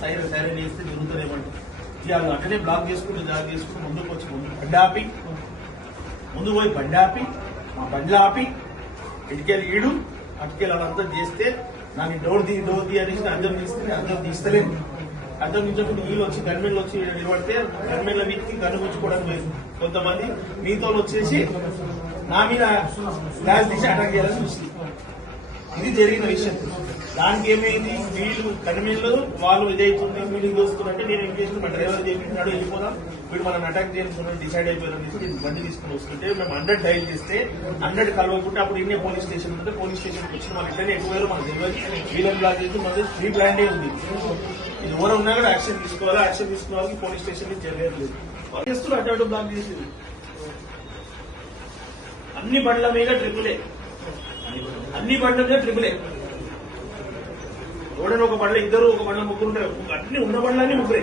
Siren వేస్తే జరుగుతుందేమంటే ఇక అక్కడే బ్లాక్ చేసుకుంటూ ముందుకు వచ్చి ముందు పోయి బండి ఆపి మా బండ్లు ఆపి ఇటుకెళ్ళి ఈడు అటుకెళ్ళి వాళ్ళంతా చేస్తే నాకు డోర్ ది అనేసి అద్దం తీస్తే అద్దం తీస్తలేదు. అద్దం నుంచి వీళ్ళు వచ్చి గన్మెన్లు వచ్చి నిలబడితే గన్మెన్ల వీటికి గన్ను గుచ్చుకోవడానికి లేదు. కొంతమంది మీతో వచ్చేసి నా మీద గ్లాస్ తీసి అటాక్ చేయాలని చూస్తుంది. ఇది జరిగిన విషయం. దానికి ఏమైంది, వీళ్ళు కన్మెన్లు వాళ్ళు ఇదైతుంది వీళ్ళు దోస్తున్నట్టే నేను ఏం చేసిన మా డ్రైవర్ చేపించినాడు వెళ్ళిపోదాం వీడు మనం అటాక్ చేయాలని డిసైడ్ అయిపోయారు. నేను బండి తీసుకుని వస్తుంటే మేము 100 డైల్ చేస్తే 100 కలవకుంటే అప్పుడు ఇన్నే పోలీస్ స్టేషన్ ఉంటే పోలీస్ స్టేషన్కి వచ్చిన వాళ్ళు ఇట్లనే ఎక్కువ మనకు తెలియదు. వీళ్ళని బ్లాక్ చేసి మనది ప్రీ ప్లాన్డే ఉంది. ఇది ఎవరు ఉన్నా కూడా యాక్షన్ తీసుకోవాలి. యాక్షన్ తీసుకున్న వాళ్ళకి పోలీస్ స్టేషన్ నుంచి జరగలేదు. చేస్తున్నారు అటు బ్లాక్ చేసింది. అన్ని బండ్ల మీద ట్రిపులే, అన్ని బండ్ల మీద ట్రిపులే. ఎవడైనా ఒక బండ్ల ఇద్దరు, ఒక బండ్ల ముగ్గురు ఉంటారు. అన్ని ఉన్న బండ్లన్నీ ముగ్గురే.